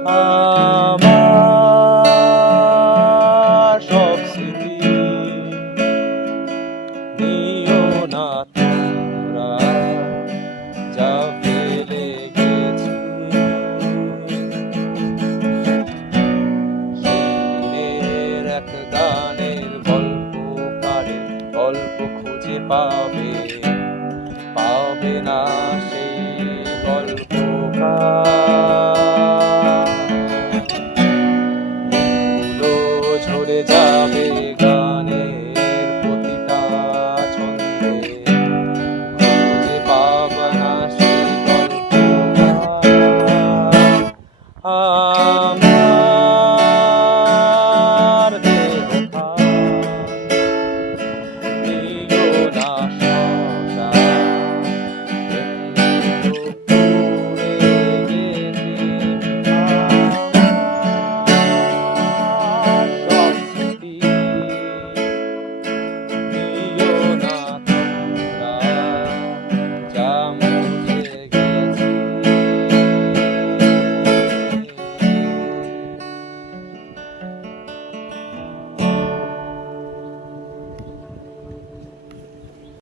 আমার সব স্মৃতি নিও না তোমরা, যা ফেলে গেছি। দিনের এক গানের গল্পকারের গল্প খুঁজে পাবে, পাবে না সেই গল্পকার। ধুলো ঝরে যাবে গানের প্রতিটা ছন্দে, খুঁজে পাবে না সেই গল্পকার।